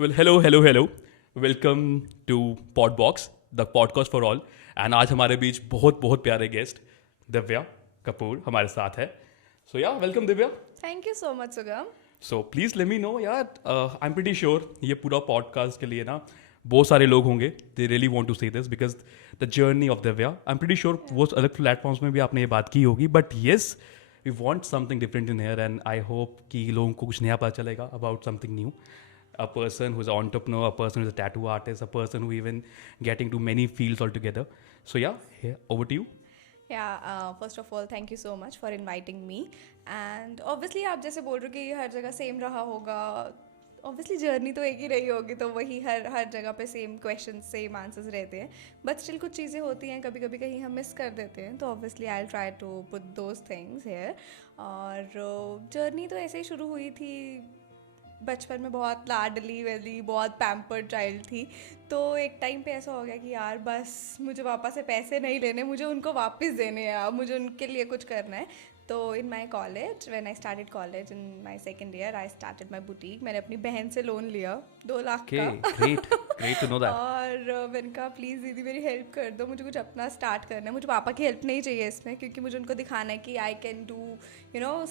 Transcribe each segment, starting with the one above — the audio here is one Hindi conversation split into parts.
Well, hello. Welcome to Podbox, the podcast for all. And आज हमारे बीच बहुत बहुत प्यारे गेस्ट दिव्या कपूर हमारे साथ है. So yeah, welcome Divya. Thank you so much, Sugam. So please let me know यार. I'm pretty sure ये पूरा podcast के लिए ना बहुत सारे लोग होंगे. They really want to see this because the journey of Divya. I'm pretty sure वो अलग प्लेटफॉर्म्स में भी आपने ये बात की होगी. But yes, we want something different in here and I hope कि लोगों को कुछ नया पता चलेगा about something new. A person who's an entrepreneur, a person who's a tattoo artist, a person who even get into many fields altogether. So yeah, over to you. Yeah, first of all, thank you so much for inviting me. And obviously आप जैसे बोल रहे हो कि हर जगह सेम रहा होगा, ऑब्वियसली जर्नी तो एक ही रही होगी, तो वही हर जगह पे सेम क्वेश्चन सेम आंसर्स रहते हैं. बट स्टिल कुछ चीज़ें होती हैं, कभी कभी कहीं हम मिस कर देते हैं, तो obviously I will try to put those things here. और जर्नी तो ऐसे ही शुरू हुई थी. बचपन में बहुत लाडली वाली, बहुत पैम्पर्ड चाइल्ड थी. तो एक टाइम पे ऐसा हो गया कि यार बस मुझे पापा से पैसे नहीं लेने, मुझे उनको वापस देने हैं, अब मुझे उनके लिए कुछ करना है. तो in my college, when I started college in my second year, I started my boutique. मैंने अपनी बहन से लोन लिया 2 लाख का. Great to know that. और मैंने कहा प्लीज़ दीदी मेरी हेल्प कर दो, मुझे कुछ अपना स्टार्ट करना है. मुझे पापा की हेल्प नहीं चाहिए इसमें, क्योंकि मुझे उनको दिखाना है कि I can do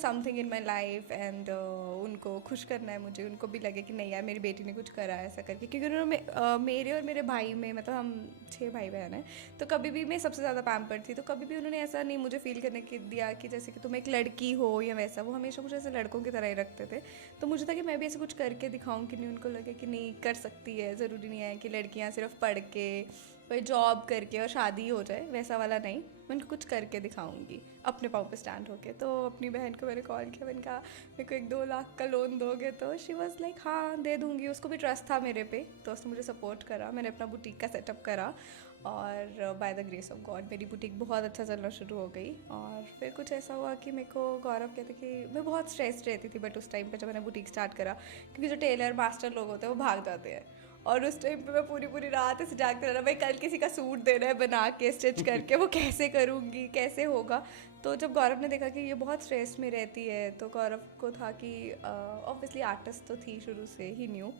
something in my life. And उनको खुश करना है मुझे, उनको भी लगे कि नहीं यार मेरी बेटी ने कुछ करा है ऐसा करके. क्योंकि उन्होंने मेरे और मेरे भाई में, मतलब हम 6 भाई बहन हैं, तो कभी भी मैं सबसे ज़्यादा पैम्पर्ड थी. तो कभी भी उन्होंने ऐसा नहीं मुझे फील करने के दिया कि जैसे कि तुम एक लड़की हो या वैसा. वो हमेशा मुझे ऐसे लड़कों की तरह ही रखते थे. तो मुझे था कि मैं भी ऐसे कुछ करके दिखाऊं, कि नहीं उनको लगे कि नहीं कर सकती है. ज़रूरी नहीं है कि लड़कियां सिर्फ पढ़ के कोई जॉब करके और शादी हो जाए, वैसा वाला नहीं. मैं उनको कुछ करके दिखाऊंगी अपने पाँव पे स्टैंड होके. तो अपनी बहन को मैंने कॉल किया, मैंने कहा मेरे को 1-2 लाख का लोन दोगे? तो शी वॉज लाइक हाँ दे दूँगी. उसको भी ट्रस्ट था मेरे पे, तो उसने मुझे सपोर्ट करा. मैंने अपना बुटीक का सेटअप करा और by the grace of God मेरी बुटीक बहुत अच्छा चलना शुरू हो गई. और फिर कुछ ऐसा हुआ कि मेरे को गौरव कहते कि मैं बहुत स्ट्रेस्ड रहती थी. बट उस टाइम पे जब मैंने बुटीक स्टार्ट करा, क्योंकि जो टेलर मास्टर लोग होते हैं वो भाग जाते हैं, और उस टाइम पे मैं पूरी रात ऐसे जागते रहना, भाई कल किसी का सूट देना है बना के स्टिच करके, वो कैसे करूँगी, कैसे होगा. तो जब गौरव ने देखा कि ये बहुत स्ट्रेस में रहती है, तो गौरव को था कि ऑब्वियसली आर्टिस्ट तो थी शुरू से ही, न्यू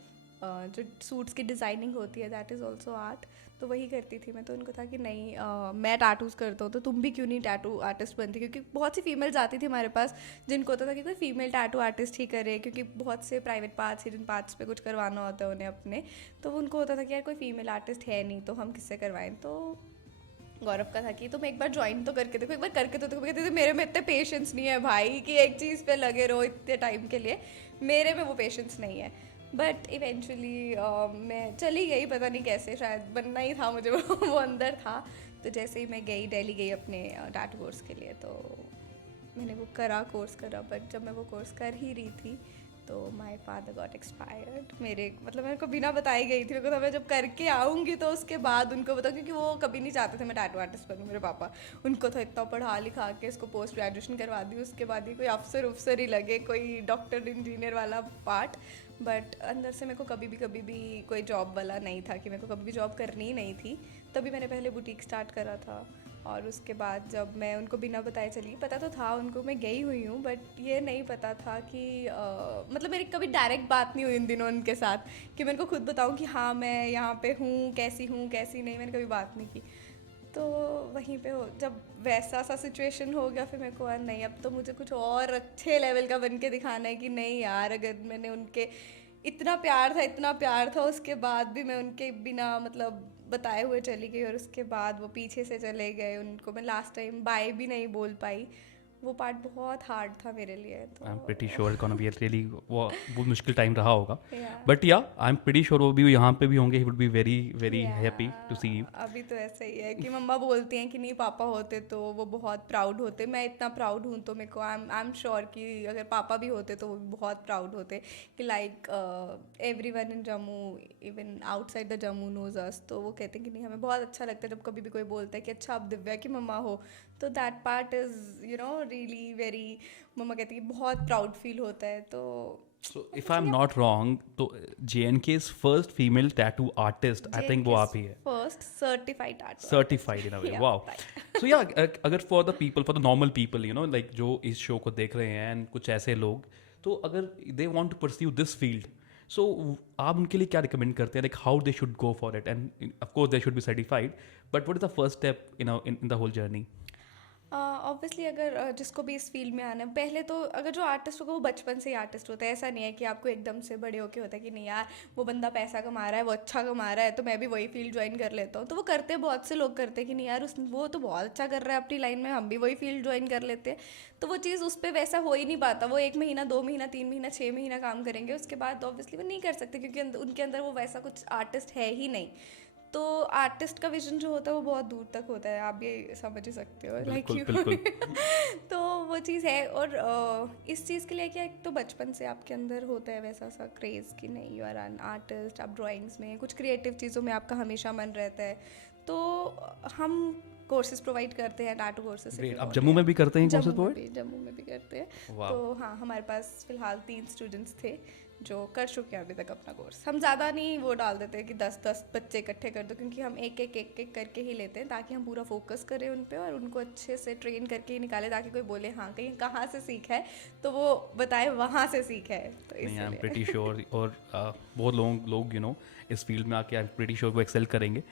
जो सूट्स की डिज़ाइनिंग होती है दैट इज़ ऑल्सो आर्ट, तो वही करती थी मैं. तो उनको था कि नहीं मैं टैटूज़ करता हूँ तो तुम भी क्यों नहीं टैटू आर्टिस्ट बनती. क्योंकि बहुत सी फीमेल्स आती थी हमारे पास जिनको होता था कि कोई फीमेल टैटू आर्टिस्ट ही करे, क्योंकि बहुत से प्राइवेट पार्ट्स, हिडन पार्ट्स पे कुछ करवाना होता है उन्हें अपने. तो उनको होता था कि यार कोई फीमेल आर्टिस्ट है नहीं, तो हम किससे करवाएं. तो गौरव का था कि तुम एक बार ज्वाइन तो करके देखो, एक बार करके तो देखो. कहते थे मेरे में इतने पेशेंस नहीं है भाई कि एक चीज़ पे लगे रहो इतने टाइम के लिए, मेरे में वो पेशेंस नहीं है. बट इवेंचुअली मैं चली गई, पता नहीं कैसे, शायद बनना ही था मुझे वो अंदर था. तो जैसे ही मैं गई, दिल्ली गई अपने टैटू कोर्स के लिए, तो मैंने वो कोर्स करा. बट जब मैं वो कोर्स कर ही रही थी तो माय फादर गॉट एक्सपायर्ड. मेरे को बिना बताई गई थी. मेरे को था मैं जब करके आऊँगी तो उसके बाद उनको बताऊँ, क्योंकि वो कभी नहीं चाहते थे मैं टैटू आर्टिस्ट बनूँ मेरे पापा. उनको तो इतना पढ़ा लिखा के इसको पोस्ट ग्रेजुएशन करवा दी, उसके बाद ही कोई अफसर ही लगे, कोई डॉक्टर इंजीनियर वाला पार्ट. बट अंदर से मेरे को कभी भी कोई जॉब वाला नहीं था, कि मेरे को कभी भी जॉब करनी ही नहीं थी. तभी मैंने पहले बुटीक स्टार्ट करा था. और उसके बाद जब मैं उनको बिना बताए चली, पता तो था उनको मैं गई हुई हूँ, बट ये नहीं पता था कि मतलब मेरी कभी डायरेक्ट बात नहीं हुई इन दिनों उनके साथ कि मैं उनको खुद बताऊँ कि हाँ मैं यहाँ पे हूँ कैसी नहीं. मैंने कभी बात नहीं की. तो वहीं पे जब वैसा सा सिचुएशन हो गया, फिर मेरे को नहीं, अब तो मुझे कुछ और अच्छे लेवल का बन के दिखाना है. कि नहीं यार, अगर मैंने उनके इतना प्यार था उसके बाद भी मैं उनके बिना मतलब बताए हुए चली गई, और उसके बाद वो पीछे से चले गए. उनको मैं लास्ट टाइम बाय भी नहीं बोल पाई. वो पार्ट बहुत हार्ड था मेरे लिए. तो I'm pretty sure it's gonna be a really वो मुश्किल टाइम रहा होगा. Yeah. But yeah, I'm pretty sure वो भी यहाँ पे भी होंगे. He would be very Yeah. happy to see you. अभी तो ऐसा ही है कि मम्मा बोलती हैं कि नहीं पापा होते तो वो बहुत प्राउड होते. मैं इतना प्राउड हूँ तो मेरे को आई एम श्योर कि अगर पापा भी होते तो वो भी बहुत प्राउड होते. कि like everyone in Jammu, even outside the Jammu knows us. तो वो कहते हैं कि नहीं हमें बहुत अच्छा लगता है जब कभी भी कोई बोलता है कि अच्छा आप दिव्या की मम्मा हो. तो that part is really very, mama कहती है बहुत प्राउड फील होता है. तो So if I'm not wrong, तो JNK's first female tattoo artist, I think वो आप ही है. First certified art. Certified in a way. Yeah, Wow. right. So yeah, अगर for the normal people, like जो इस शो को देख रहे हैं and कुछ ऐसे लोग, तो अगर they want to pursue this field, सो आप उनके लिए क्या रिकमेंड करते हैं, like how they should go for it, and of course they should be certified, but what is the first step in the whole journey? Obviously अगर जिसको भी इस फील्ड में आना है, पहले तो अगर जो आर्टिस्ट होगा वो बचपन से ही आर्टिस्ट होता है। ऐसा नहीं है कि आपको एकदम से बड़े होके होता है कि नहीं यार वो बंदा पैसा कमा रहा है, वो अच्छा कमा रहा है, तो मैं भी वही फील्ड ज्वाइन कर लेता हूँ। तो वो करते हैं, बहुत से लोग करते हैं कि नहीं यार वो तो बहुत अच्छा कर रहा है अपनी लाइन में, हम भी वही फील्ड ज्वाइन कर लेते हैं। तो वो चीज़ उस पर वैसा हो ही नहीं पाता। वो 1 महीना 2 महीना 3 महीना 6 महीना काम करेंगे, उसके बाद ऑब्वियसली वो नहीं कर सकते क्योंकि उनके अंदर वो वैसा कुछ आर्टिस्ट है ही नहीं। तो आर्टिस्ट का विजन जो होता है वो बहुत दूर तक होता है, आप ये समझ ही सकते हो, लाइक यू। तो वो चीज़ है। और इस चीज़ के लिए क्या, एक तो बचपन से आपके अंदर होता है वैसा सा क्रेज़ कि नहीं यू आर एन आर्टिस्ट, आप ड्राइंग्स में कुछ क्रिएटिव चीज़ों में आपका हमेशा मन रहता है। तो हम कोर्सेज प्रोवाइड करते हैं, टाटू कोर्सेज। आप जम्मू में भी करते हैं कोर्सेज प्रोवाइड? जम्मू में भी करते हैं। तो हाँ, हमारे पास फिलहाल 3 स्टूडेंट्स थे जो कर चुके हैं अभी तक अपना कोर्स। हम ज़्यादा नहीं वो डाल देते कि 10-10 बच्चे इकट्ठे कर दो, क्योंकि हम एक एक करके ही लेते हैं ताकि हम पूरा फोकस करें उन पे और उनको अच्छे से ट्रेन करके ही निकालें, ताकि कोई बोले हाँ कहीं कहाँ से सीखा है तो वो बताए वहाँ से सीखा है। तो नहीं, आई एम प्रीटी श्योर, और बहुत लोग इस फील्ड में आके आई एम प्रीटी श्योर वो एक्सेल करेंगे।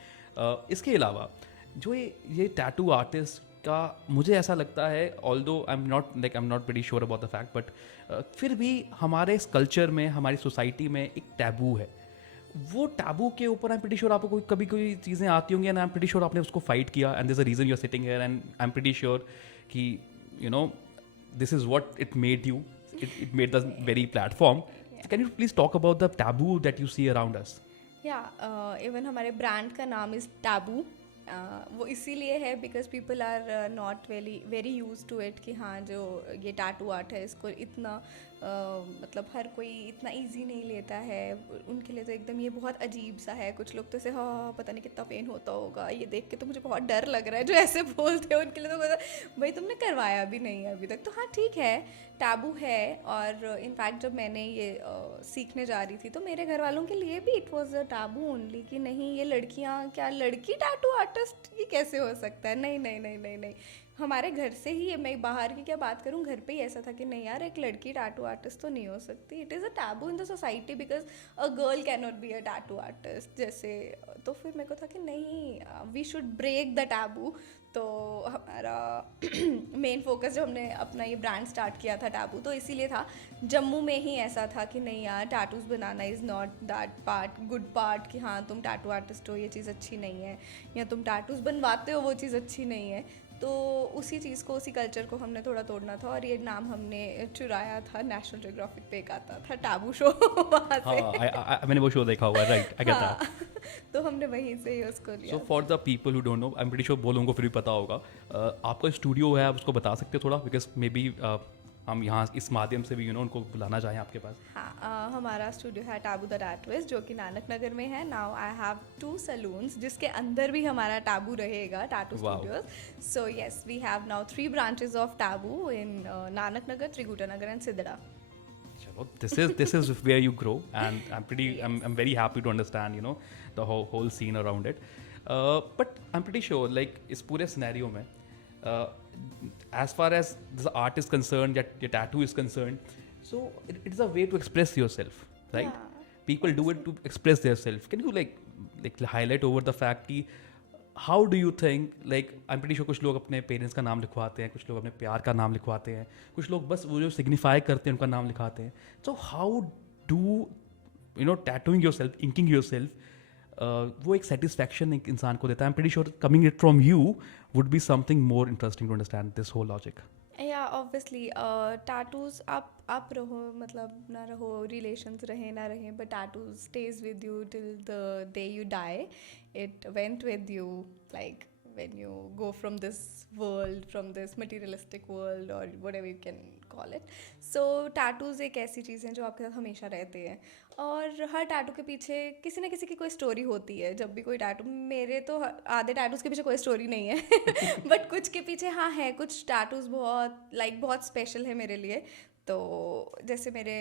इसके अलावा जो ये टैटू आर्टिस्ट का, मुझे ऐसा लगता है, although I am not very sure about the fact, but फिर भी हमारे इस कल्चर में, हमारी सोसाइटी में एक टैबू है। वो टैबू के ऊपर आई एम प्रीटी श्योर आपको कभी कोई चीज़ें आती होंगी, and I am pretty sure आपने उसको फाइट किया, and this a reason you are sitting here, and I am pretty sure कि this is what it made you, it made the very platform. Can you please talk about the taboo that you see around us? Even हमारे ब्रांड का नाम इज़ टैबू। वो इसीलिए है because people are not very use to it कि हाँ जो ये टैटू आर्ट है इसको इतना मतलब हर कोई इतना इजी नहीं लेता है। उनके लिए तो एकदम ये बहुत अजीब सा है। कुछ लोग तो ऐसे हाँ पता नहीं कितना पेन होता होगा, ये देख के तो मुझे बहुत डर लग रहा है, जो ऐसे बोलते हैं उनके लिए तो पता भाई तुमने करवाया भी नहीं है अभी तक। तो हाँ ठीक है, टैबू है। और इनफैक्ट जब मैंने ये सीखने जा रही थी तो मेरे घर वालों के लिए भी it was a taboo only कि नहीं ये लड़कियाँ, क्या लड़की टैटू आर्टिस्ट, ये कैसे हो सकता है? नहीं नहीं नहीं नहीं नहीं, हमारे घर से ही, मैं बाहर की क्या बात करूँ, घर पे ही ऐसा था कि नहीं यार एक लड़की टैटू आर्टिस्ट तो नहीं हो सकती। It is a taboo in the society because a girl can not be a tattoo artist जैसे। तो फिर मेरे को था कि नहीं we should break the taboo. तो हमारा मेन फोकस जो हमने अपना ये ब्रांड स्टार्ट किया था टैबू, तो इसीलिए था। जम्मू में ही ऐसा था कि नहीं यार tattoos banana is not that part, good part कि हाँ तुम टैटू आर्टिस्ट हो ये चीज़ अच्छी नहीं है, या तुम टैटूज़ बनवाते हो वो चीज़ अच्छी नहीं है। तो उसी चीज़ को, उसी कल्चर को हमने थोड़ा तोड़ना था और ये नाम हमने चुराया था। नेशनल ज्योग्राफिक पे एक आता था टैबू शो वहाँ से। हाँ, मैंने वो शो देखा हुआ है, राइट, आई गेट दैट। तो हमने वहीं से ही उसको लिया। So for the people who don't know, I am pretty sure वो लोगों को फिर भी पता होगा, आपका स्टूडियो है, आप उसको बता सकते हो थोड़ा, बिकॉज मे बी हम यहाँ इस माध्यम से भी उनको बुलाना चाहें आपके पास। हाँ, हमारा स्टूडियो है टैबू द टैटूइस्ट जो कि नानक नगर में है। नाउ आई हैव 2 सलून्स जिसके अंदर भी हमारा टैबू रहेगा, tattoo studios. So yes we have now 3 branches of Taboo in Nanak Nagar, Trikuta Nagar and Sidhra. चलो, this is where you grow, and I'm very happy to understand the whole scene around it, but I'm pretty sure like इस पूरे सिनेरियो में as far as the art is concerned, your tattoo is concerned, so it is a way to express yourself, right? Yeah, people do it to express themselves. Can you like highlight over the fact कि how do you think, like I'm pretty sure कुछ लोग अपने पेरेंट्स का नाम लिखवाते हैं, कुछ लोग अपने प्यार का नाम लिखवाते हैं, कुछ लोग बस वो जो सिग्निफाई करते हैं उनका नाम लिखाते हैं। so how do tattooing yourself, inking yourself, वो एक सेटिस्फैक्शन एक इंसान को देता है। I am pretty sure coming it from you would be something more interesting to understand this whole logic. या ऑब्वियसली टैटूज़ आप रहो मतलब ना रहो, रिलेशंस रहे ना रहे, but tattoos stays with you till the day you die. It went with you like when you go from this world, from this materialistic world or whatever you can call it. So tattoos एक ऐसी चीज़ हैं जो आपके साथ हमेशा रहते हैं और हर टैटू के पीछे किसी न किसी की कोई स्टोरी होती है। जब भी कोई टैटू, मेरे तो आधे टैटूज़ के पीछे कोई स्टोरी नहीं है बट कुछ के पीछे हाँ है, कुछ टैटूज़ बहुत स्पेशल है मेरे लिए। तो जैसे मेरे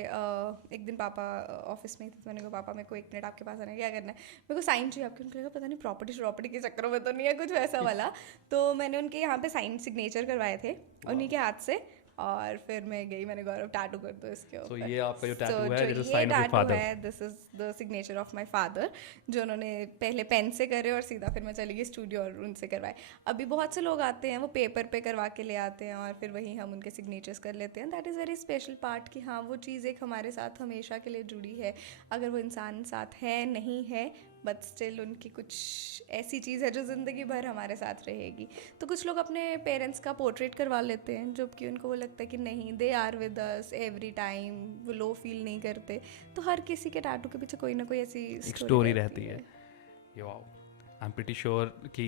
एक दिन पापा ऑफिस में थे तो मैंने कहा पापा मेरे को 1 मिनट आपके पास आना है, क्या करना है? मेरे को साइन चाहिए आपके। उनको लगा पता नहीं प्रॉपर्टी के चक्करों में तो नहीं है कुछ वैसा वाला। तो मैंने उनके यहाँ पे साइन सिग्नेचर करवाए थे उन्हीं के हाथ से। और फिर मैं गई, मैंने गौरव टैटू कर दो इसके So ऊपर। ये आपका जो So, टैटू है, जो it is ये sign of your tattoo father. है, this is the signature of my father, जो उन्होंने पहले पेन से करे और सीधा फिर मैं चली गई स्टूडियो और उनसे करवाए। अभी बहुत से लोग आते हैं, वो पेपर पे करवा के ले आते हैं और फिर वहीं हम उनके सिग्नेचर्स कर लेते हैं। That is very special part कि हाँ, वो चीज़ एक हमारे साथ हमेशा के लिए जुड़ी है। अगर वो इंसान साथ है नहीं है, बट स्टिल उनकी कुछ ऐसी चीज़ है जो ज़िंदगी भर हमारे साथ रहेगी। तो कुछ लोग अपने पेरेंट्स का पोर्ट्रेट करवा लेते हैं, जबकि उनको वो लगता है कि नहीं, they are with us every time, वो लो फील नहीं करते। तो हर किसी के टैटू के पीछे कोई ना कोई ऐसी एक स्टोरी रहती है। Wow, I am pretty sure कि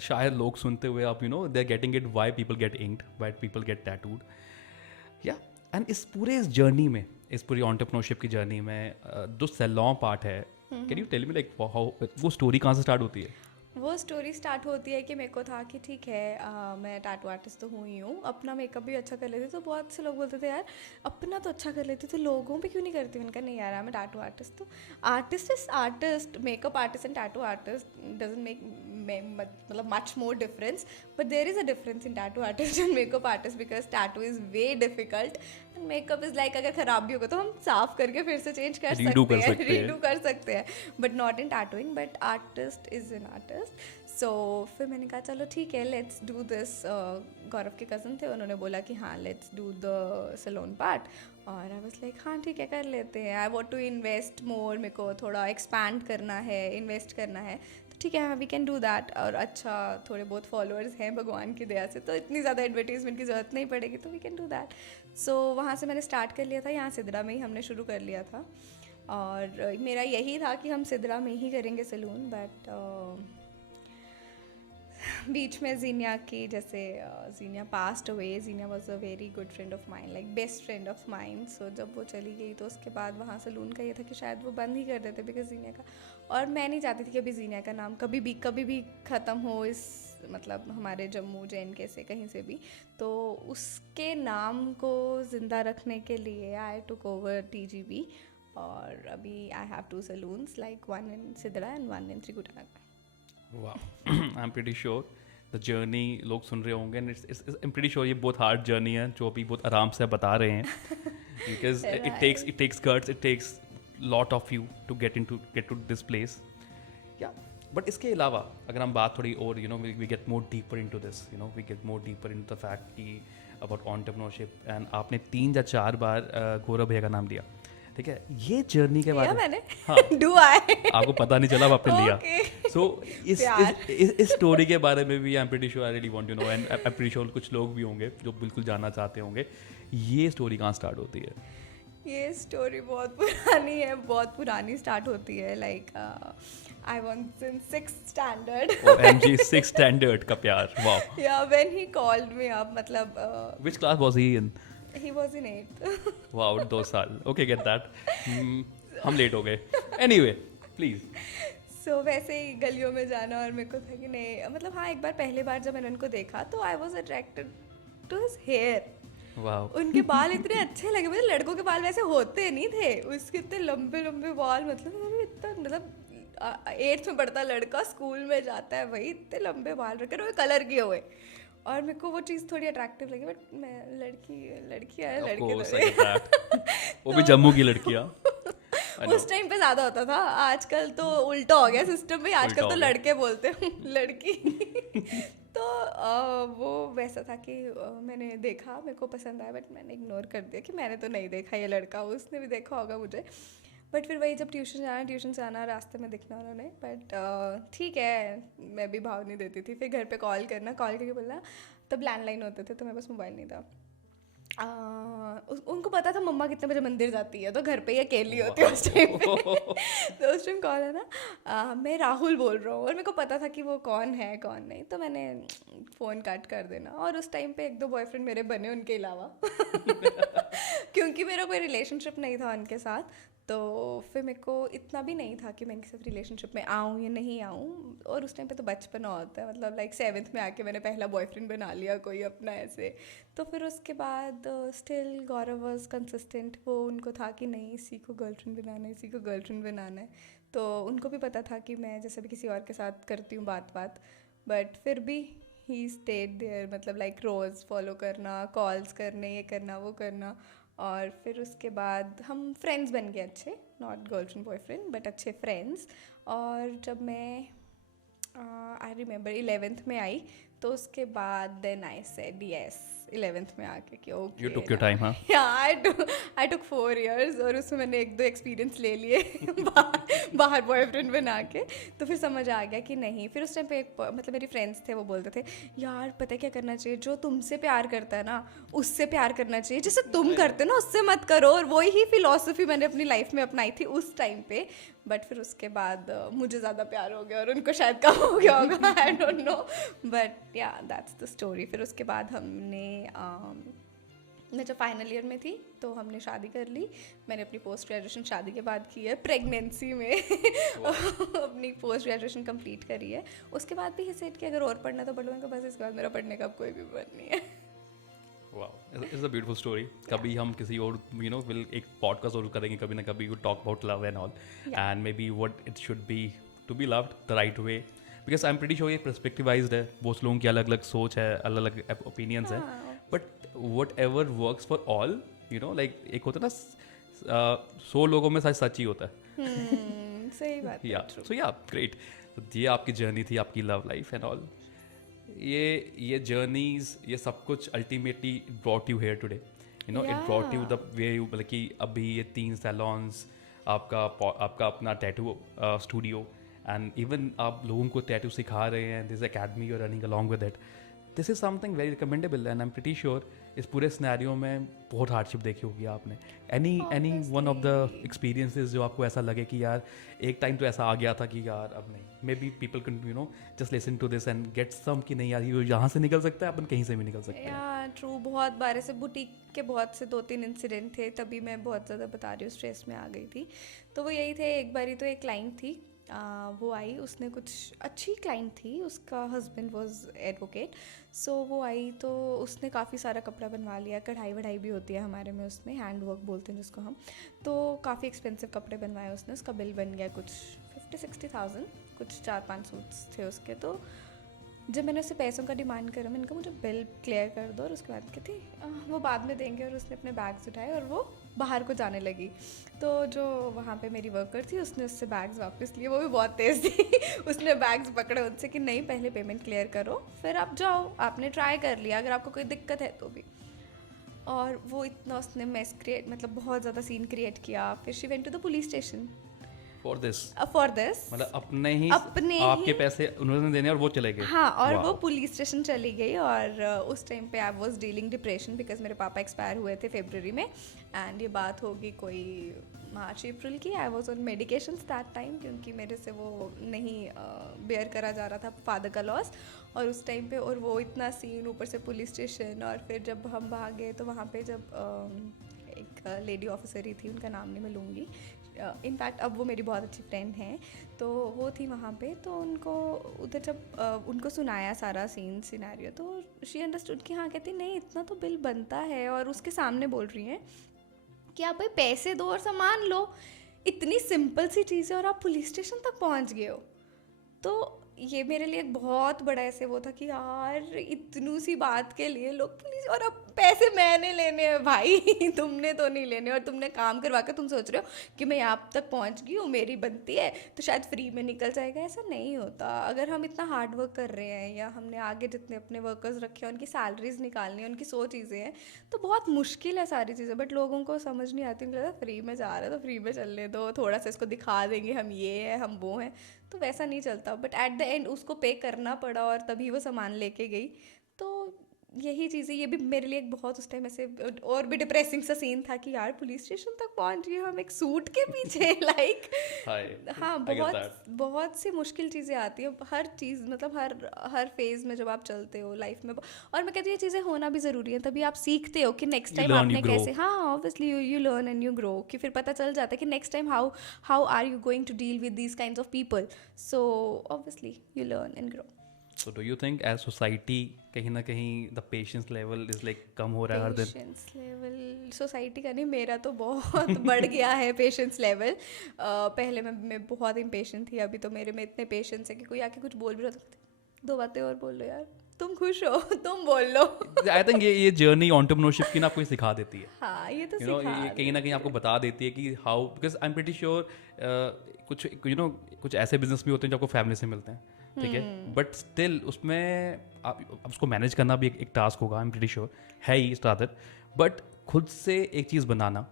शायद लोग सुनते हुए आप they are getting it, why people get inked, why people get tattooed. Yeah and इस जर्नी में, इस पूरी एंटरप्रेन्योरशिप की जर्नी में जो सैलून पार्ट है, can you tell me like how वो स्टोरी कहाँ से स्टार्ट होती है? वो स्टोरी स्टार्ट होती है कि मेरे को था कि ठीक है, मैं टैटू आर्टिस्ट तो हूँ ही हूँ, अपना मेकअप भी अच्छा कर लेती, तो बहुत से लोग बोलते थे यार अपना तो अच्छा कर लेती तो लोगों पे क्यों नहीं करती। मैंने कहा नहीं यार, मैं टैटू आर्टिस्ट, तो artist is artist, makeup artist and tattoo artist doesn't make मतलब much more difference, but there is a difference in tattoo artist and makeup artist, because tattoo is way difficult and makeup is like अगर ख़राब भी होगा तो हम साफ करके फिर से चेंज कर Redo कर सकते हैं, सकते हैं। रीडू कर सकते हैं, but not in tattooing, but artist is an artist. So फिर मैंने कहा चलो ठीक है, लेट्स डू दिस। गौरव के कज़न थे, उन्होंने बोला कि हाँ let's do the salon part, और आई वाज लाइक हाँ ठीक है कर लेते हैं। I want to invest more, मेरे को थोड़ा एक्सपैंड करना है, इन्वेस्ट करना है, तो ठीक है वी कैन डू दैट। और अच्छा थोड़े बहुत फॉलोअर्स हैं भगवान की दया से, तो इतनी ज़्यादा एडवर्टीजमेंट की ज़रूरत नहीं पड़ेगी, तो वी कैन डू दैट। सो वहाँ से मैंने स्टार्ट कर लिया था, यहाँ सिदरा में ही हमने शुरू कर लिया था, और मेरा यही था कि हम सिदरा में ही करेंगे सैलून, बट बीच में जीनिया की, जैसे Zeenia passed away, Zeenia was a very good friend of mine, like best friend of mine. So जब वो चली गई तो उसके बाद वहाँ सैलून का ये था कि शायद वो बंद ही कर देते बिकॉज जीनिया का, और मैं नहीं चाहती थी कि अभी जीनिया का नाम कभी भी ख़त्म हो इस मतलब हमारे जम्मू JNK से कहीं से भी। तो उसके नाम को ज़िंदा रखने के लिए आई टुक ओवर TGB, और अभी I have 2 salons, like one in Sidhra and one in Trikuta. वाह, I am pretty sure the journey लोग सुन रहे होंगे, and I am pretty sure ये बहुत हार्ड जर्नी है जो अभी बहुत आराम से बता रहे हैं, because it takes guts, it takes lot of you to get to this place. Yeah but इसके अलावा अगर हम बात थोड़ी और we get more deeper into this, we get more deeper into the fact कि अबाउट एंटरप्रेन्योरशिप, एंड आपने 3 या 4 बार गौरव भैया का नाम लिया, ठीक है? ये जर्नी के बारे में मैंने हाँ डू आई आपको पता नहीं चला, अब आपने लिया। Okay. सो इस स्टोरी के बारे में भी I am pretty sure I really want to know, and I am pretty sure कुछ लोग भी होंगे जो बिल्कुल जानना चाहते होंगे ये स्टोरी कहाँ स्टार्ट होती है। ये स्टोरी बहुत पुरानी है, बहुत पुरानी स्टार्ट होती है, like I was in 6th standard. OMG 6th standard का प्यार, wow. Yeah when he called me up, मतलब which class was he in? He was in 8th। Wow, 2 साल, ओके गेट दैट। हम लेट हो गए, एनीवे प्लीज। सो वैसे ही गलियों में जाना, और मेरे को था कि नहीं, मतलब हाँ एक बार पहली बार जब मैंने उनको देखा तो I was attracted to his hair. Wow, उनके बाल इतने अच्छे लगे मुझे, लड़कों के बाल वैसे होते नहीं थे, उसके इतने लंबे लंबे बाल, मतलब इतना, मतलब 8th में पढ़ता लड़का, स्कूल में जाता है भाई, इतने लंबे बाल रखे हुए, कलर किए हुए, और मेरे को वो चीज़ थोड़ी अट्रैक्टिव लगी, बट मैं लड़की है, लड़के तो वो भी जम्मू की लड़कियाँ। उस टाइम पे ज़्यादा होता था, आजकल तो उल्टा हो गया सिस्टम भी, आजकल तो लड़के बोलते हैं लड़की। तो वो वैसा था कि मैंने देखा, मेरे को पसंद आया, बट मैंने इग्नोर कर दिया कि मैंने तो नहीं देखा ये लड़का, उसने भी देखा होगा मुझे। बट फिर वही जब ट्यूशन से आना, रास्ते में दिखना उन्होंने, बट ठीक है, मैं भी भाव नहीं देती थी। फिर घर पे कॉल करके बोलना, तब लैंडलाइन होते थे तो मेरे पास मोबाइल नहीं था। उनको पता था मम्मा कितने बजे मंदिर जाती है, तो घर पे ही अकेली होती है उस टाइम पे। तो उस टाइम कॉल है ना, मैं राहुल बोल रहा हूँ, और मेरे को पता था कि वो कौन है कौन नहीं, तो मैंने फ़ोन कट कर देना। और उस टाइम पे 1-2 बॉयफ्रेंड मेरे बने उनके अलावा, क्योंकि मेरा कोई रिलेशनशिप नहीं था उनके साथ। तो फिर मेरे को इतना भी नहीं था कि मैं इनके साथ रिलेशनशिप में आऊँ या नहीं आऊँ, और उस टाइम पे तो बचपना होता है, मतलब लाइक 7th में आके मैंने पहला बॉयफ्रेंड बना लिया कोई अपना ऐसे। तो फिर उसके बाद स्टिल गौरव वाज कंसिस्टेंट, वो उनको था कि नहीं इसी को गर्लफ्रेंड बनाना है, तो उनको भी पता था कि मैं जैसे भी किसी और के साथ करती हूँ बात, बट फिर भी ही स्टेड देयर, मतलब लाइक रोज़ फॉलो करना, कॉल्स करने, ये करना वो करना। और फिर उसके बाद हम फ्रेंड्स बन गए अच्छे, नॉट गर्लफ्रेंड बॉयफ्रेंड बट अच्छे फ्रेंड्स। और जब मैं आई रिमेंबर 11th में आई, तो उसके बाद then I said yes 11th में आके कि okay You took your time, huh? I took 4 years, और उसमें मैंने 1-2 एक्सपीरियंस ले लिए बाहर बॉयफ्रेंड बना के। तो फिर समझ आ गया कि नहीं। फिर उस टाइम पे मतलब मेरे फ्रेंड्स थे, वो बोलते थे यार पता है क्या करना चाहिए, जो तुमसे प्यार करता है ना उससे प्यार करना चाहिए, जैसे तुम करते हो ना उससे मत करो। और वही ही फिलॉसफी मैंने अपनी लाइफ में अपनाई थी उस टाइम पे। बट फिर उसके बाद मुझे ज़्यादा प्यार हो गया और उनको शायद कम हो गया होगा, आई डोंट नो, बट या दैट्स द स्टोरी। फिर उसके बाद हमने मैं जब फाइनल ईयर में थी तो हमने शादी कर ली। मैंने अपनी पोस्ट ग्रेजुएशन शादी के बाद की है, प्रेगनेंसी में अपनी पोस्ट ग्रेजुएशन कंप्लीट करी है। उसके बाद भी हिसेट कि अगर और पढ़ना तो पढ़ लूँगा, बस इसके बाद मेरा पढ़ने का कोई भी मन नहीं है। Wow, it's a beautiful story. कभी हम किसी और विल एक पॉडकास्ट और करेंगे कभी ना कभी, talk about love and all, and maybe what it should be to be loved the right way, because I am pretty sure ये पर्सपेक्टिवाइज्ड है, बहुत लोगों की अलग अलग सोच है, अलग अलग ओपिनियंस है, but what ever works for all, like एक होता है ना 100 लोगों में सच ही होता है। सही बात है। या सो या ग्रेट। ये आपकी जर्नी थी, आपकी लव लाइफ एंड ऑल। ये जर्नीज, ये सब कुछ ultimately brought you here today, it brought you the way you, मतलब कि अभी ये 3 सैलॉन्स, आपका अपना टैटू स्टूडियो, एंड इवन आप लोगों को टैटू सिखा रहे हैं, this academy you are running along with it, this is something very recommendable. And I am pretty sure इस पूरे सिनेरियो में बहुत हार्डशिप देखी होगी आपने। Any one of the experiences जो आपको ऐसा लगे कि यार एक टाइम तो ऐसा आ गया था कि यार अब नहीं, maybe people can just listen to this and get some कि नहीं यार ये यहाँ से निकल सकता है, अपन कहीं से भी निकल सकते हैं। या ट्रू, बहुत बार ऐसे बुटीक के बहुत से 2-3 इंसिडेंट थे, तभी मैं बहुत ज़्यादा बता रही हूँ स्ट्रेस में आ गई थी। तो वो यही थे, एक बारी तो एक क्लाइंट थी, वो आई, उसने कुछ अच्छी क्लाइंट थी, उसका हस्बैंड वाज एडवोकेट, सो वो आई तो उसने काफ़ी सारा कपड़ा बनवा लिया, कढ़ाई वढ़ाई भी होती है हमारे में उसमें, हैंड वर्क बोलते हैं जिसको हम, तो काफ़ी एक्सपेंसिव कपड़े बनवाए उसने। उसका बिल बन गया कुछ 50-60,000, कुछ 4-5 सूट्स थे उसके। तो जब मैंने उससे पैसों का डिमांड करा, मैंने कहा मुझे बिल क्लियर कर दो, और उसके बाद कहती वो बाद में देंगे, और उसने अपने बैग्स उठाए और वो बाहर को जाने लगी। तो जो वहाँ पे मेरी वर्कर थी उसने उससे बैग्स वापस लिए, वो भी बहुत तेज़ थी उसने बैग्स पकड़े उनसे कि नहीं पहले पेमेंट क्लियर करो फिर आप जाओ, आपने ट्राई कर लिया, अगर आपको कोई दिक्कत है तो भी। और वो इतना उसने मेस क्रिएट, मतलब बहुत ज़्यादा सीन क्रिएट किया। फिर she went to the police station for this, मतलब अपने आपके पैसे उन्होंने देने और वो चले गए। हाँ, और वो पुलिस स्टेशन चली गई। और उस टाइम पे I was dealing depression, because मेरे पापा एक्सपायर हुए थे फरवरी में, एंड ये बात होगी कोई मार्च अप्रैल की। I was on medications that time, क्योंकि मेरे से वो नहीं बेयर करा जा रहा था फादर का लॉस। और उस टाइम पे, और वो इतना सीन, ऊपर से पुलिस स्टेशन। और फिर जब हम भागे तो वहाँ पे जब एक लेडी ऑफिसर ही थी, उनका नाम नहीं मैं लूँगी, इनफैक्ट अब वो मेरी बहुत अच्छी फ्रेंड हैं, तो वो थी वहाँ पे। तो उनको उधर जब उनको सुनाया सारा सिनेरियो, तो शी अंडरस्टूड कि हाँ, कहती नहीं इतना तो बिल बनता है। और उसके सामने बोल रही हैं कि आप भाई पैसे दो और सामान लो, इतनी सिंपल सी चीज़ है और आप पुलिस स्टेशन तक पहुँच गए हो। तो ये मेरे लिए एक बहुत बड़ा ऐसे वो था कि यार इतनी सी बात के लिए लोग पुलिस, और अब पैसे मैंने लेने हैं भाई तुमने तो नहीं लेने। और तुमने काम करवा कर तुम सोच रहे हो कि मैं यहाँ तक पहुँच गई हूँ, मेरी बनती है तो शायद फ्री में निकल जाएगा। ऐसा नहीं होता। अगर हम इतना हार्ड वर्क कर रहे हैं, या हमने आगे जितने अपने वर्कर्स रखे हैं उनकी सैलरीज निकालनी है, उनकी 100 चीज़ें हैं, तो बहुत मुश्किल है सारी चीज़ें। बट लोगों को समझ नहीं आती, उनको लगता फ्री में जा रहा है तो फ्री में चलने दो, थोड़ा सा इसको दिखा देंगे हम ये है हम वो हैं, तो वैसा नहीं चलता। बट एट द एंड उसको पे करना पड़ा, और तभी वो सामान लेके गई। तो यही चीज़ें, ये भी मेरे लिए एक बहुत उस टाइम ऐसे और भी डिप्रेसिंग सा सीन था कि यार पुलिस स्टेशन तक पहुंच गए हम एक सूट के पीछे लाइक हाँ, बहुत सी मुश्किल चीज़ें आती हैं हर चीज़, मतलब हर फेज़ में जब आप चलते हो लाइफ में। और मैं कहती हूँ ये चीज़ें होना भी ज़रूरी है, तभी आप सीखते हो कि नेक्स्ट टाइम आपने कैसे, हाँ obviously you learn and you grow, कि फिर पता चल जाता है कि next time how are you going to deal with these kinds of people. So obviously you learn and grow. So do you think as society कहीं ना कहीं the patience level is like कम हो रहा है हर दिन? पेशेंस लेवल सोसाइटी का नहीं, मेरा तो बहुत बढ़ गया है पेशेंस लेवल। पहले मैं बहुत इम्पेशेंट थी, अभी तो मेरे में इतने पेशेंस है कि कोई आके कुछ बोल भी रहा था, 2 बातें और बोल लो यार, तुम खुश हो तुम बोल लो। आई थिंक ये जर्नी एंटरप्रेन्योरशिप की ना आपको सिखा देती है, हाँ ये तो यू नो, सिखा ये कहीं ना कहीं आपको बता देती है कि how, because I am pretty sure कुछ कुछ ऐसे बिजनेस भी होते हैं जो आपको फैमिली से मिलते हैं, ठीक है, बट स्टिल उसमें आप उसको मैनेज करना भी एक टास्क होगा, आई एम प्रीटी श्योर है ही स्टार्टर, बट खुद से एक चीज़ बनाना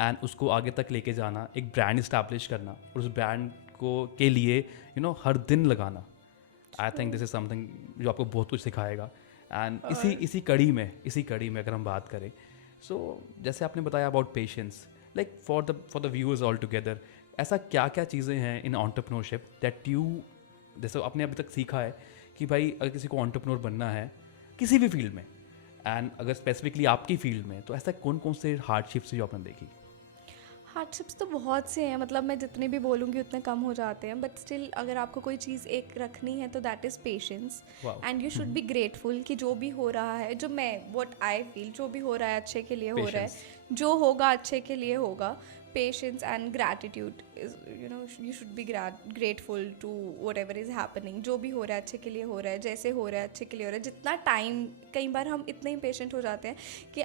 एंड उसको आगे तक लेके जाना, एक ब्रांड इस्टेब्लिश करना और उस ब्रांड को के लिए हर दिन लगाना, I think this is something जो आपको बहुत कुछ सिखाएगा। एंड इसी कड़ी में अगर हम बात करें, सो जैसे आपने बताया about patience, like for the viewers all together, ऐसा क्या क्या चीज़ें हैं इन एंटरप्रेन्योरशिप दैट यू, जैसे आपने अभी तक सीखा है कि भाई अगर किसी को एंटरप्रेन्योर बनना है किसी भी फील्ड में, एंड अगर स्पेसिफिकली आपकी फील्ड में, तो ऐसा कौन कौन से हार्डशिप्स जो आपने देखी? हार्डशिप्स तो बहुत से हैं, मतलब मैं जितने भी बोलूँगी उतने कम हो जाते हैं, बट स्टिल अगर आपको कोई चीज़ एक रखनी है तो that is patience, and you should be grateful कि जो भी हो रहा है, जो मैं व्हाट आई फील, जो भी हो रहा है अच्छे के लिए हो रहा है, जो होगा अच्छे के लिए होगा। Patience and gratitude is, you should be grateful to whatever is happening, जो भी हो रहा है अच्छे के लिए हो रहा है, जैसे हो रहा है अच्छे के लिए हो रहा है। जितना टाइम, कई बार हम इतने इम्पेशेंट हो जाते हैं कि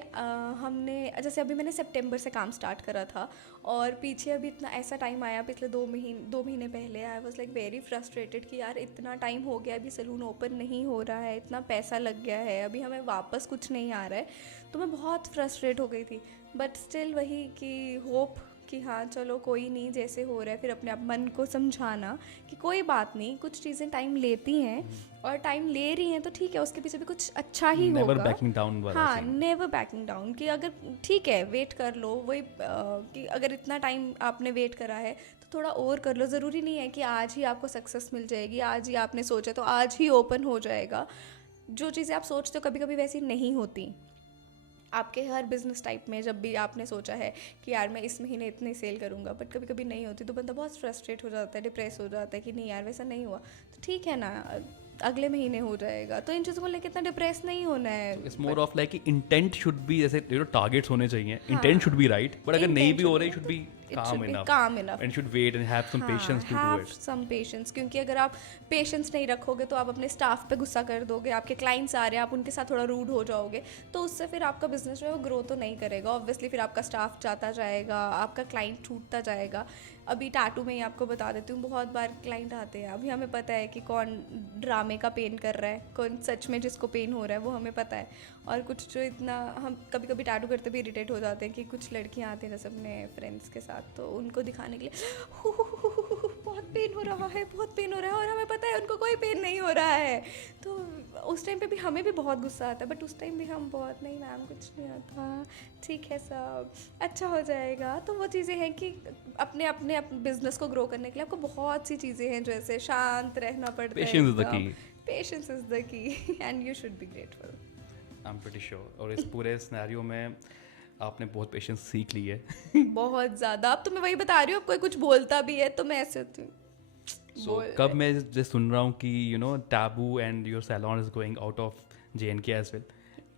हमने, जैसे अभी मैंने सितंबर से काम स्टार्ट करा था और पीछे अभी इतना ऐसा टाइम आया पिछले 2 महीने पहले, I was like very frustrated कि यार इतना टाइम हो गया, अभी सैलून ओपन नहीं हो रहा है, इतना पैसा लग गया है, अभी हमें वापस कुछ नहीं आ रहा है, तो मैं बहुत फ्रस्ट्रेट हो गई थी। बट स्टिल वही कि होप कि हाँ चलो कोई नहीं, जैसे हो रहा है, फिर अपने आप मन को समझाना कि कोई बात नहीं, कुछ चीज़ें टाइम लेती हैं और टाइम ले रही हैं तो ठीक है, उसके पीछे भी कुछ अच्छा ही होगा। नेवर बैकिंग डाउन वाला हाँ, scene। नेवर बैकिंग डाउन कि अगर ठीक है वेट कर लो, वही कि अगर इतना टाइम आपने वेट करा है तो थोड़ा और कर लो। ज़रूरी नहीं है कि आज ही आपको सक्सेस मिल जाएगी, आज ही आपने सोचा तो आज ही ओपन हो जाएगा। जो चीज़ें आप सोचते हो कभी कभी वैसी नहीं होती। आपके हर बिजनेस टाइप में जब भी आपने सोचा है कि यार मैं इस महीने इतनी सेल करूँगा, बट कभी कभी नहीं होती, तो बंदा बहुत फ्रस्ट्रेट हो जाता है, डिप्रेस हो जाता है कि नहीं यार वैसा नहीं हुआ, तो ठीक है ना, अगले महीने हो जाएगा। तो इन चीज़ों को लेकर इतना डिप्रेस नहीं होना है। It's more of like intent should be, जैसे टारगेट्स होने चाहिए, intent should be right, but अगर नहीं भी हो रही should be calm enough and should wait and have some patience to do it. some patience, क्योंकि अगर आप पेशेंस नहीं रखोगे तो आप अपने स्टाफ पे गुस्सा कर दोगे, आपके क्लाइंट्स आ रहे हैं आप उनके साथ थोड़ा रूड हो जाओगे, तो उससे फिर आपका बिजनेस जो है वो ग्रो तो नहीं करेगा ऑब्वियसली, फिर आपका स्टाफ जाता जाएगा, आपका क्लाइंट छूटता जाएगा। अभी टैटू में ही आपको बता देती हूँ, बहुत बार क्लाइंट आते हैं, अभी हमें पता है कि कौन ड्रामे का पेन कर रहा है, कौन सच में जिसको पेन हो रहा है वो हमें पता है। और कुछ जो इतना, हम कभी कभी टैटू करते भी इरिटेट हो जाते हैं कि कुछ लड़कियाँ आती हैं जैसे अपने फ्रेंड्स के साथ, तो उनको दिखाने के लिए बहुत पेन हो रहा है, बहुत पेन हो रहा है, और हमें पता है उनको कोई पेन नहीं हो रहा है, तो उस टाइम पे भी हमें भी बहुत गुस्सा आता है, बट उस टाइम भी हम बहुत, नहीं मैम कुछ नहीं आता, ठीक है सब अच्छा हो जाएगा। तो वो चीज़ें हैं कि अपने अपने बिजनेस को ग्रो करने के लिए आपको बहुत सी चीज़ें हैं, जैसे शांत रहना पड़ता है, Patience is the key. Patience is the key and you should be grateful. I am pretty sure, और इस पूरे सिनेरियो में आपने बहुत पेशेंस सीख ली है। बहुत ज़्यादा। अब तो मैं वही बता रही हूँ, अब कोई कुछ बोलता भी है तो मैं ऐसे होती हूँ। So, कब मैं जो सुन रहा हूँ कि Taboo and your salon is going out of JNK as well,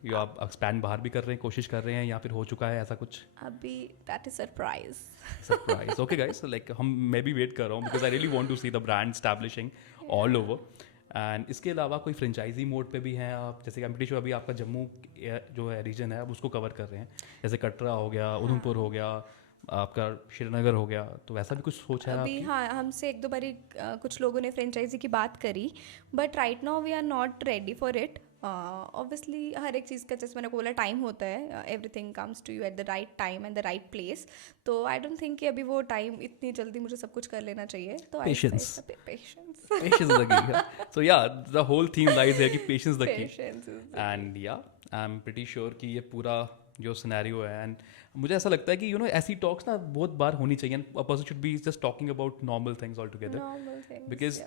यो आप एक्सपैंड बाहर भी कर रहे हैं, कोशिश कर रहे हैं, या फिर हो चुका है ऐसा कुछ? अभी that is surprise. Okay guys, like मैं भी वेट कर रहा हूँ because I really want to see the brand establishing all over. And इसके अलावा कोई फ्रेंचाइजी मोड पे भी हैं आप? जैसे कि I'm अभी आपका जम्मू जो है रीजन है, आप उसको कवर कर रहे हैं, जैसे कटरा हो गया, उधमपुर हो गया, आपका श्रीनगर हो गया, तो वैसा भी कुछ सोचा है अभी? आपकी? हाँ, हमसे एक दो बारी कुछ लोगों ने फ्रेंचाइजी की बात करी, but right now we are not ready for it. Obviously हर एक चीज़ का, जैसे मैंने बोला, टाइम होता है, everything comes to you at the right time and the right place. तो आई डोंट थिंक कि अभी वो टाइम, इतनी जल्दी मुझे सब कुछ कर लेना चाहिए। तो Patience. Patience Patience is the key. So yeah, the whole theme lies here कि patience is the key. Patience And yeah, I'm pretty sure कि ये पूरा जो सिनेरियो है, एंड मुझे ऐसा लगता है कि ऐसी टॉक्स ना बहुत बार होनी चाहिए, and a person should be just talking about normal things all together, because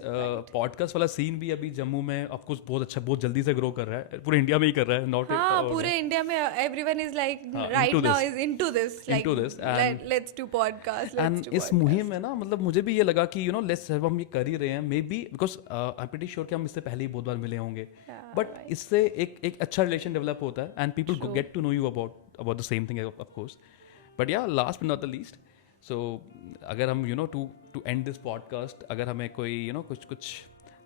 podcast वाला सीन भी अभी जम्मू में ऑफकोर्स बहुत अच्छा, बहुत जल्दी से ग्रो कर रहा है, पूरे इंडिया में ही कर रहा है, नॉट हाँ, पूरे इंडिया में everyone is like right now is into this, into this, and let's do podcast, and इस मुहिम में ना, मतलब मुझे भी ये लगा कि लेट्स हम ये कर ही रहे हैं, may be because I am pretty sure कि हम इससे पहले ही बहुत बार मिले होंगे, बट इससे एक अच्छा रिलेशन डेवलप होता है, and people get to know you about the same thing of course. But yeah, last but not the least, so अगर हम टू एंड दिस पॉडकास्ट, अगर हमें कोई कुछ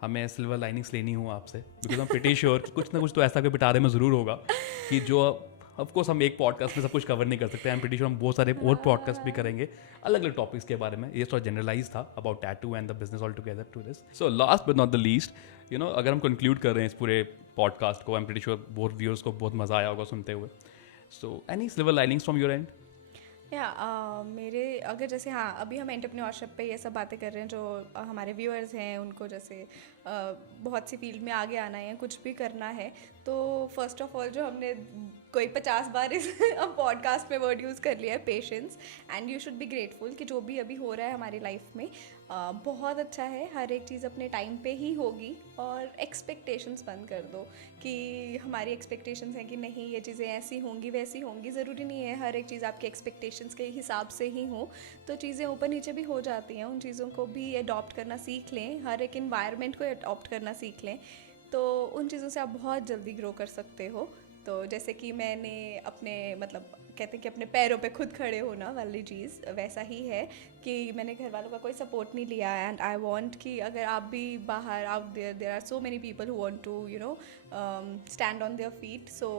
हमें सिल्वर लाइनिंग्स लेनी हो आपसे, because I am pretty sure कि कुछ ना कुछ तो ऐसा कोई पिटारे में ज़रूर होगा कि जो ऑफ कोर्स हम एक पॉडकास्ट में सब कुछ कवर नहीं कर सकते। आई एम प्रीटी श्योर हम बहुत सारे और पॉडकास्ट भी करेंगे अलग अलग टॉपिक्स के बारे में। ये थोड़ा जनरलाइज था about tattoo and the business all together to this. So last but not the least, you know, अगर हम कंक्लूड कर रहे हैं इस पूरे पॉडकास्ट को, आई एम प्रीटी श्योर बहुत व्यूअर्स को बहुत मज़ा आया होगा सुनते हुए। So any silver linings from your and? या मेरे अगर जैसे हाँ अभी हम एंटरप्रेन्योरशिप पे ये सब बातें कर रहे हैं, जो हमारे व्यूअर्स हैं उनको जैसे बहुत सी फील्ड में आगे आना है या कुछ भी करना है, तो फर्स्ट ऑफ ऑल जो हमने कोई 50 बार इस पॉडकास्ट में वर्ड यूज़ कर लिया है, patience. And you should be grateful कि जो भी अभी हो रहा है हमारी लाइफ में बहुत अच्छा है, हर एक चीज़ अपने टाइम पे ही होगी। और एक्सपेक्टेशंस बंद कर दो कि हमारी एक्सपेक्टेशंस हैं कि नहीं ये चीज़ें ऐसी होंगी वैसी होंगी, ज़रूरी नहीं है हर एक चीज़ आपके एक्सपेक्टेशंस के हिसाब से ही हो। तो चीज़ें ऊपर नीचे भी हो जाती हैं, उन चीज़ों को भी अडॉप्ट करना सीख लें, हर एक इन्वायरमेंट को अडॉप्ट करना सीख लें, तो उन चीज़ों से आप बहुत जल्दी ग्रो कर सकते हो। तो जैसे कि मैंने अपने मतलब कहते हैं कि अपने पैरों पे खुद खड़े होना वाली चीज़ वैसा ही है कि मैंने घर वालों का कोई सपोर्ट नहीं लिया। एंड आई वांट कि अगर आप भी बाहर out there are so many people who want to you know stand on their feet. So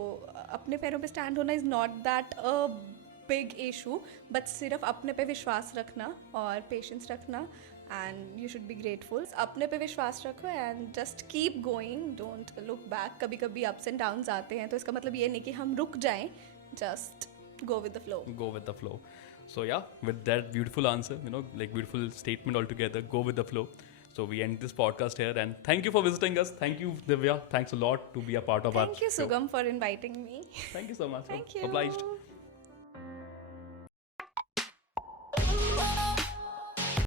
अपने पैरों पे स्टैंड होना is not that a big issue, but सिर्फ अपने पे विश्वास रखना और पेशेंस रखना and you should be grateful. अपने पे विश्वास रखो and just keep going, don't look back. कभी कभी अप्स एंड डाउन्स आते हैं तो इसका मतलब ये नहीं कि हम रुक जाएं, just go with the flow. Go with the flow. So yeah, with that beautiful answer, you know, like beautiful statement altogether, go with the flow. So we end this podcast here, and thank you for visiting us. Thank you, Divya. Thanks a lot to be a part of our Thank you, show. Sugam, for inviting me. Thank you so much. Thank you. Obliged.